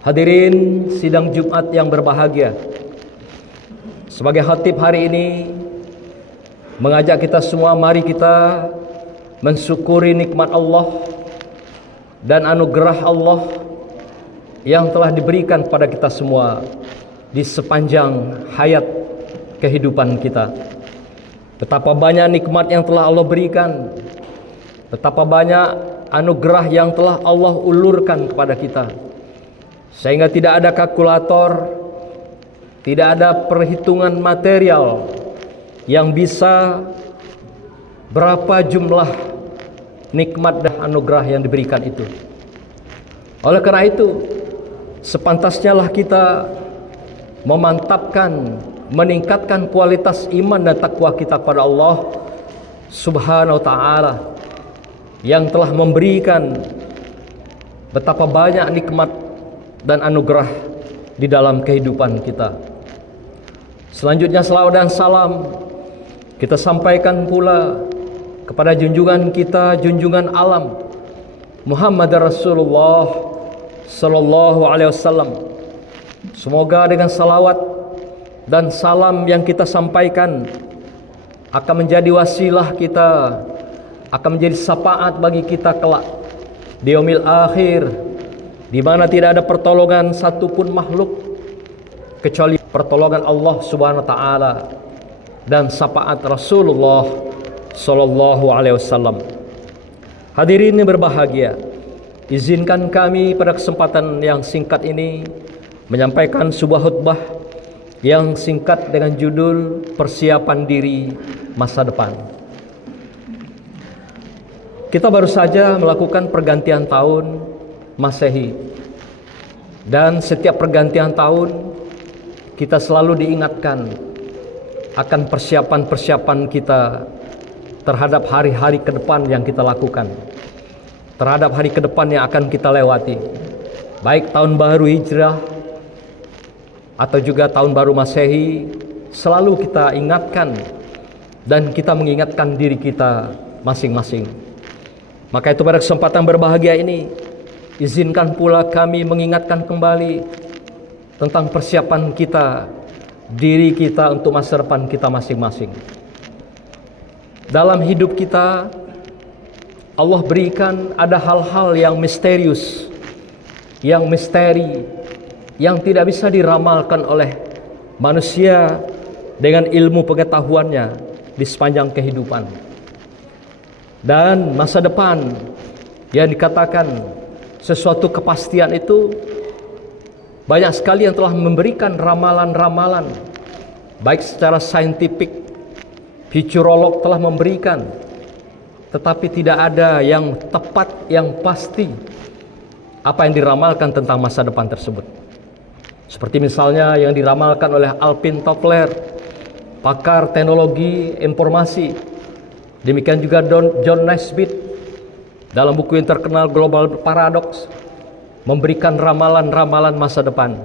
Hadirin sidang Jumat yang berbahagia, sebagai khatib hari ini mengajak kita semua, mari kita mensyukuri nikmat Allah dan anugerah Allah yang telah diberikan kepada kita semua di sepanjang hayat kehidupan kita. Betapa banyak nikmat yang telah Allah berikan, betapa banyak anugerah yang telah Allah ulurkan kepada kita, sehingga tidak ada kalkulator, tidak ada perhitungan material yang bisa berapa jumlah nikmat dan anugerah yang diberikan itu. Oleh karena itu, sepantasnya lah kita memantapkan, meningkatkan kualitas iman dan takwa kita kepada Allah Subhanahu wa ta'ala yang telah memberikan betapa banyak nikmat dan anugerah di dalam kehidupan kita. Selanjutnya salawat dan salam kita sampaikan pula kepada junjungan kita, junjungan alam Muhammad Rasulullah sallallahu alaihi wasallam. Semoga dengan salawat dan salam yang kita sampaikan akan menjadi wasilah kita, akan menjadi syafaat bagi kita kelak di yaumil akhir, di mana tidak ada pertolongan satupun makhluk kecuali pertolongan Allah Subhanahu wa taala dan syafaat Rasulullah sallallahu alaihi wasallam. Hadirin yang berbahagia, izinkan kami pada kesempatan yang singkat ini menyampaikan sebuah khutbah yang singkat dengan judul persiapan diri masa depan. Kita baru saja melakukan pergantian tahun Masehi, dan setiap pergantian tahun kita selalu diingatkan akan persiapan-persiapan kita terhadap hari-hari ke depan yang kita lakukan, terhadap hari ke depan yang akan kita lewati, baik tahun baru Hijrah atau juga tahun baru Masehi. Selalu kita ingatkan dan kita mengingatkan diri kita masing-masing. Maka itu pada kesempatan berbahagia ini, izinkan pula kami mengingatkan kembali tentang persiapan kita, diri kita untuk masa depan kita masing-masing. Dalam hidup kita, Allah berikan ada hal-hal yang misterius, yang misteri, yang tidak bisa diramalkan oleh manusia dengan ilmu pengetahuannya di sepanjang kehidupan. Dan masa depan yang dikatakan sesuatu kepastian itu, banyak sekali yang telah memberikan ramalan-ramalan, baik secara saintifik, futurolog telah memberikan, tetapi tidak ada yang tepat, yang pasti apa yang diramalkan tentang masa depan tersebut. Seperti misalnya yang diramalkan oleh Alvin Toffler, pakar teknologi informasi. Demikian juga John Naisbitt dalam buku yang terkenal Global Paradox memberikan ramalan-ramalan masa depan.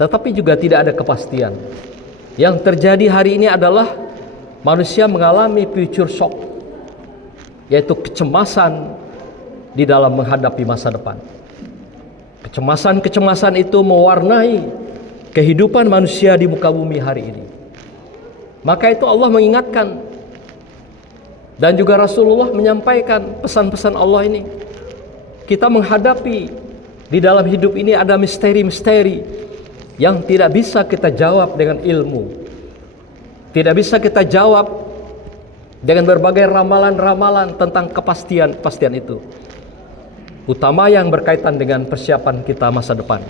Tetapi juga tidak ada kepastian. Yang terjadi hari ini adalah manusia mengalami future shock, yaitu kecemasan di dalam menghadapi masa depan. Kecemasan-kecemasan itu mewarnai kehidupan manusia di muka bumi hari ini. Maka itu Allah mengingatkan, dan juga Rasulullah menyampaikan pesan-pesan Allah ini. Kita menghadapi di dalam hidup ini ada misteri-misteri yang tidak bisa kita jawab dengan ilmu, tidak bisa kita jawab dengan berbagai ramalan-ramalan tentang kepastian itu, utama yang berkaitan dengan persiapan kita masa depan.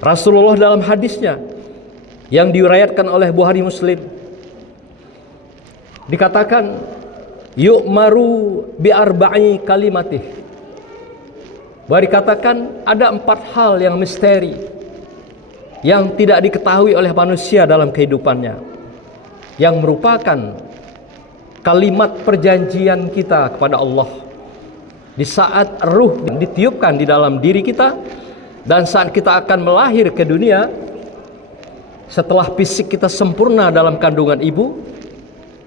Rasulullah dalam hadisnya yang diuriatkan oleh Bukhari Muslim dikatakan, yu'maru bi arba'i kalimatih, bahwa dikatakan ada 4 hal yang misteri yang tidak diketahui oleh manusia dalam kehidupannya, yang merupakan kalimat perjanjian kita kepada Allah di saat ruh ditiupkan di dalam diri kita dan saat kita akan melahir ke dunia. Setelah fisik kita sempurna dalam kandungan ibu,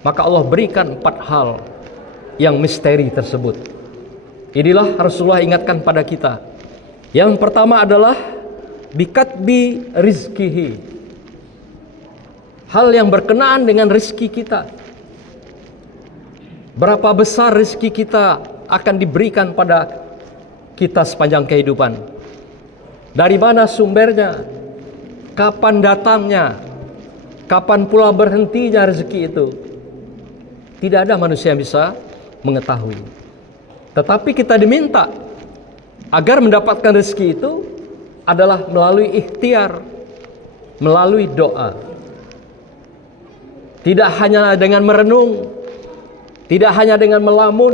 maka Allah berikan 4 hal yang misteri tersebut. Inilah Rasulullah ingatkan pada kita, Yang pertama adalah bikatbi rizkihi, hal yang berkenaan dengan rezeki kita. Berapa besar rezeki kita akan diberikan pada kita sepanjang kehidupan. Dari mana sumbernya, kapan datangnya, kapan pula berhentinya rezeki itu. Tidak ada manusia yang bisa mengetahui. Tetapi kita diminta agar mendapatkan rezeki itu adalah melalui ikhtiar, melalui doa. Tidak hanya dengan merenung, tidak hanya dengan melamun,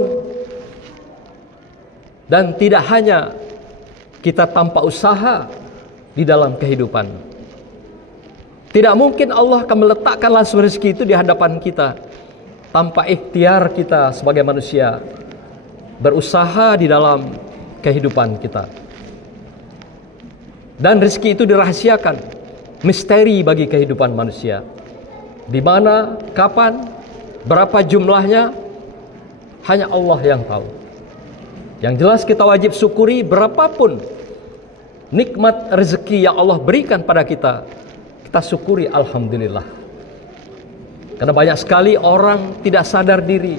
dan tidak hanya kita tanpa usaha di dalam kehidupan. Tidak mungkin Allah akan meletakkan langsung rezeki itu di hadapan kita tanpa ikhtiar kita sebagai manusia berusaha di dalam kehidupan kita. Dan rezeki itu dirahasiakan, misteri bagi kehidupan manusia. Di mana, kapan, berapa jumlahnya, hanya Allah yang tahu. Yang jelas kita wajib syukuri berapapun nikmat rezeki yang Allah berikan pada kita, kita syukuri alhamdulillah. Karena banyak sekali orang tidak sadar diri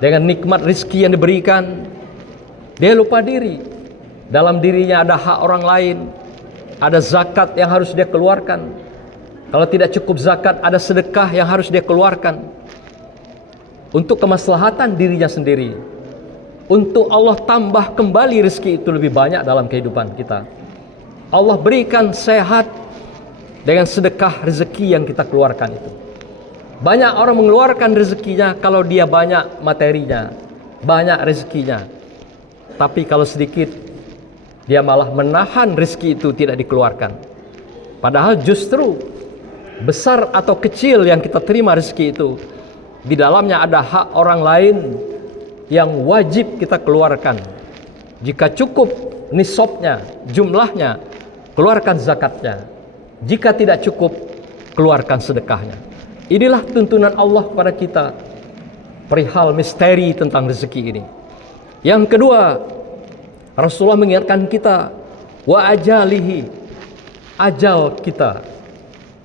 dengan nikmat rezeki yang diberikan, dia lupa diri. Dalam dirinya ada hak orang lain, ada zakat yang harus dia keluarkan. Kalau tidak cukup zakat, ada sedekah yang harus dia keluarkan untuk kemaslahatan dirinya sendiri, untuk Allah tambah kembali rezeki itu lebih banyak dalam kehidupan kita. Allah berikan sehat dengan sedekah rezeki yang kita keluarkan itu. Banyak orang mengeluarkan rezekinya kalau dia banyak materinya, banyak rezekinya. Tapi kalau sedikit, dia malah menahan rezeki itu tidak dikeluarkan. Padahal justru besar atau kecil yang kita terima rezeki itu, di dalamnya ada hak orang lain yang wajib kita keluarkan. Jika cukup nisabnya, jumlahnya, keluarkan zakatnya. Jika tidak cukup, keluarkan sedekahnya. Inilah tuntunan Allah kepada kita perihal misteri tentang rezeki ini. Yang kedua, Rasulullah mengingatkan kita wa ajalihi, ajal kita.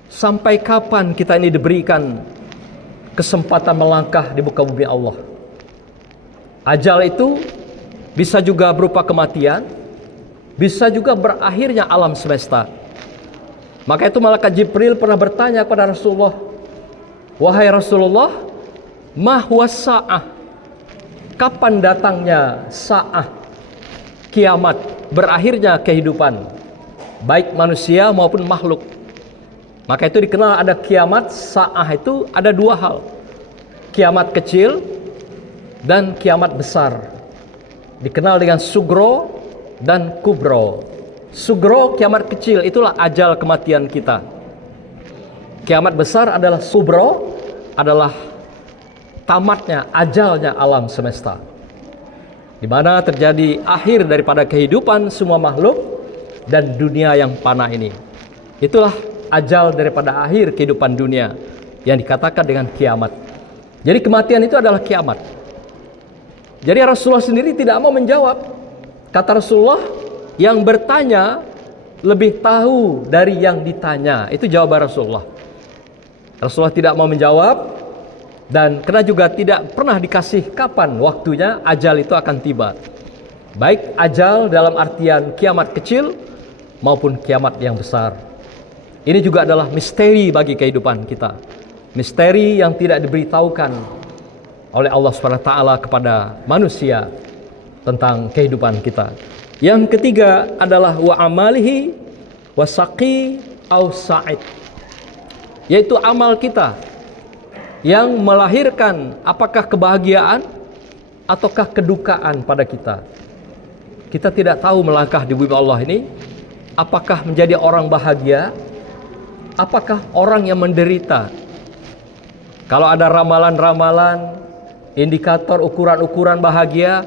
Sampai kapan kita ini diberikan kesempatan melangkah di muka bumi Allah. Ajal itu bisa juga berupa kematian, bisa juga berakhirnya alam semesta. Maka itu malaikat Jibril pernah bertanya kepada Rasulullah, wahai Rasulullah, ma huwa sa'ah? Kapan datangnya sa'ah? Kiamat, berakhirnya kehidupan, baik manusia maupun makhluk. Maka itu dikenal ada kiamat, sa'ah itu ada dua hal. Kiamat kecil dan kiamat besar. Dikenal dengan sugro dan kubro. Sugro, kiamat kecil, itulah ajal kematian kita. Kiamat besar adalah subro, adalah tamatnya, ajalnya alam semesta, di mana terjadi akhir daripada kehidupan semua makhluk dan dunia yang fana ini. Itulah ajal daripada akhir kehidupan dunia yang dikatakan dengan kiamat. Jadi kematian itu adalah kiamat. Jadi Rasulullah sendiri tidak mau menjawab. Kata Rasulullah, yang bertanya lebih tahu dari yang ditanya. Itu jawaban Rasulullah. Rasulullah tidak mau menjawab, dan karena juga tidak pernah dikasih kapan waktunya ajal itu akan tiba. Baik ajal dalam artian kiamat kecil maupun kiamat yang besar. Ini juga adalah misteri bagi kehidupan kita. Misteri yang tidak diberitahukan oleh Allah SWT kepada manusia tentang kehidupan kita. Yang ketiga adalah wa amalihi wa saqi au sa'id, yaitu amal kita yang melahirkan apakah kebahagiaan ataukah kedukaan pada kita. Kita tidak tahu melangkah di bumi Allah ini apakah menjadi orang bahagia, apakah orang yang menderita. Kalau ada ramalan-ramalan, indikator ukuran-ukuran bahagia,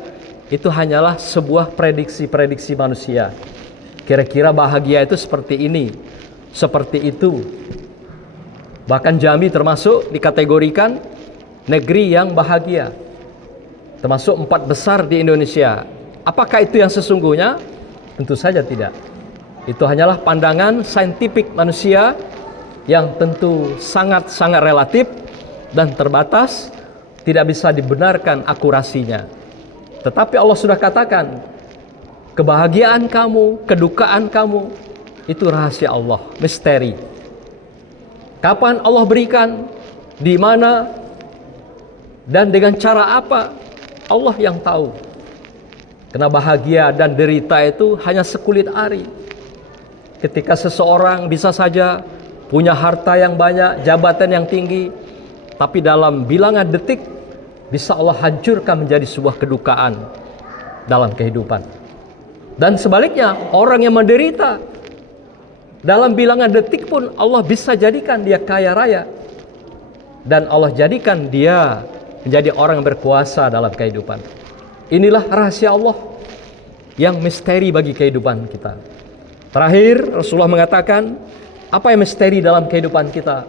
itu hanyalah sebuah prediksi-prediksi manusia. Kira-kira bahagia itu seperti ini, seperti itu. Bahkan Jambi termasuk dikategorikan negeri yang bahagia, termasuk 4 besar di Indonesia. Apakah itu yang sesungguhnya? Tentu saja tidak. Itu hanyalah pandangan saintifik manusia yang tentu sangat-sangat relatif dan terbatas, tidak bisa dibenarkan akurasinya. Tetapi Allah sudah katakan, kebahagiaan kamu, kedukaan kamu, itu rahasia Allah, misteri. Kapan Allah berikan, di mana, dan dengan cara apa, Allah yang tahu. Karena bahagia dan derita itu hanya sekulit ari. Ketika seseorang bisa saja punya harta yang banyak, jabatan yang tinggi, tapi dalam bilangan detik bisa Allah hancurkan menjadi sebuah kedukaan dalam kehidupan. Dan sebaliknya, orang yang menderita, dalam bilangan detik pun Allah bisa jadikan dia kaya raya, dan Allah jadikan dia menjadi orang yang berkuasa dalam kehidupan. Inilah rahasia Allah yang misteri bagi kehidupan kita. Terakhir, Rasulullah mengatakan, apa yang misteri dalam kehidupan kita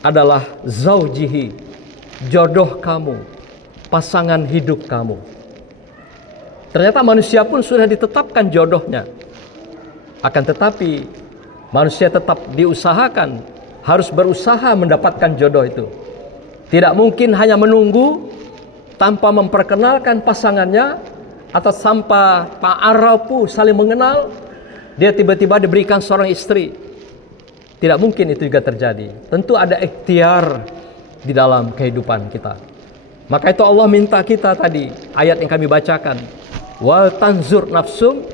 adalah zaujihi, jodoh kamu, pasangan hidup kamu. Ternyata manusia pun sudah ditetapkan jodohnya. Akan tetapi manusia tetap diusahakan, harus berusaha mendapatkan jodoh itu. Tidak mungkin hanya menunggu tanpa memperkenalkan pasangannya, atau tanpa ta'arafu, saling mengenal, dia tiba-tiba diberikan seorang istri. Tidak mungkin itu juga terjadi. Tentu ada ikhtiar di dalam kehidupan kita. Maka itu Allah minta kita tadi, ayat yang kami bacakan, wal tanzur nafsum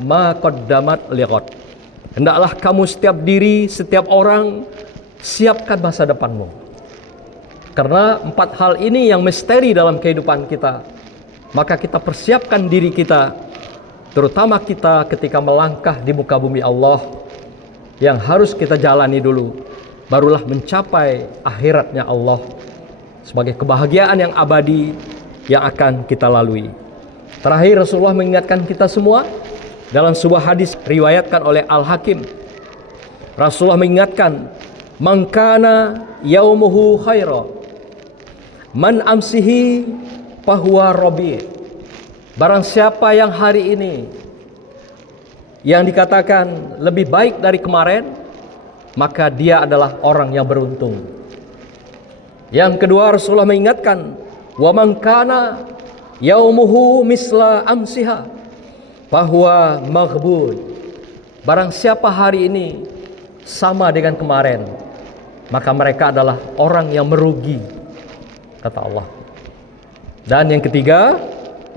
ma qaddamat liqad. Hendaklah kamu setiap diri, setiap orang siapkan masa depanmu. Karena 4 hal ini yang misteri dalam kehidupan kita. Maka kita persiapkan diri kita, terutama kita ketika melangkah di muka bumi Allah, yang harus kita jalani dulu, barulah mencapai akhiratnya Allah sebagai kebahagiaan yang abadi yang akan kita lalui. Terakhir, Rasulullah mengingatkan kita semua dalam sebuah hadis riwayatkan oleh Al-Hakim. Rasulullah mengingatkan, man kana yaumuhu khaira man amsihi fahuwa rabi. Barang siapa yang hari ini yang dikatakan lebih baik dari kemarin, maka dia adalah orang yang beruntung. Yang kedua, Rasulullah mengingatkan, wa man kana yaumuhu misla amsiha fahuwa maghbun. Barang siapa hari ini sama dengan kemarin, maka mereka adalah orang yang merugi, kata Allah. Dan yang ketiga,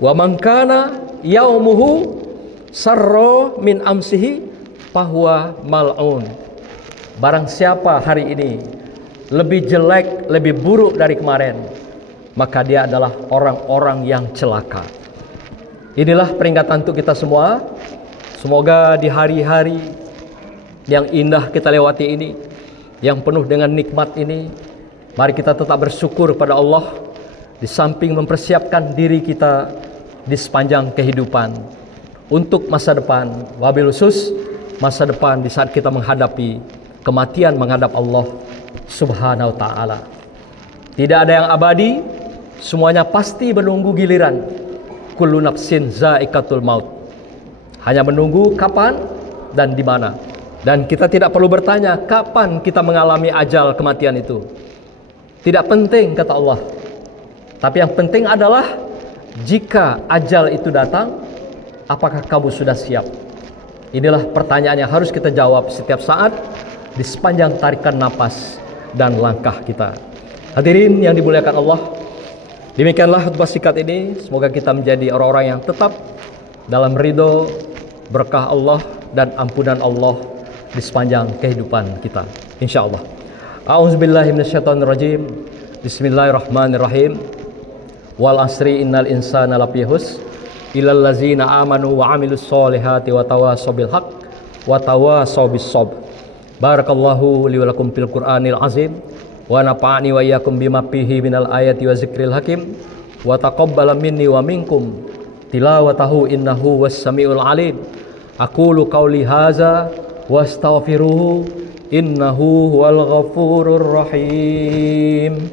wa man kana yaumuhu sarra min amsihi fahuwa mal'un. Barang siapa hari ini lebih jelek, lebih buruk dari kemarin, maka dia adalah orang-orang yang celaka. Inilah peringatan untuk kita semua. Semoga di hari-hari yang indah kita lewati ini, yang penuh dengan nikmat ini, mari kita tetap bersyukur pada Allah, di samping mempersiapkan diri kita di sepanjang kehidupan untuk masa depan, wabil khusus masa depan di saat kita menghadapi kematian, menghadap Allah Subhanahu wa ta'ala. Tidak ada yang abadi, semuanya pasti menunggu giliran. Kullu nafsin za'iqatul maut. Hanya menunggu kapan dan di mana. Dan kita tidak perlu bertanya kapan kita mengalami ajal kematian itu. Tidak penting, kata Allah. Tapi yang penting adalah jika ajal itu datang, apakah kamu sudah siap? Inilah pertanyaan yang harus kita jawab setiap saat di sepanjang tarikan napas dan langkah kita. Hadirin yang dimuliakan Allah, demikianlah khutbah singkat ini. Semoga kita menjadi orang-orang yang tetap dalam ridho, berkah Allah dan ampunan Allah di sepanjang kehidupan kita, insyaallah. A'udzubillahi minasyaitonirrajim. Bismillahirrahmanirrahim. Wal asri innal insana lafi khusr illal ladzina amanu wa amilus solihati wa tawassaw bil haqq wa tawassaw bis sabr. Barakallahu li wa lakum fil Qur'anil azim wa nafa'ani wa iyyakum bima fihi minal ayati wa zikril hakim wa taqabbala minni wa minkum tilawatahu innahu was samiul alim. Aqulu qawli hadza wastaghfiruhu innahu huwal ghafurur rahim.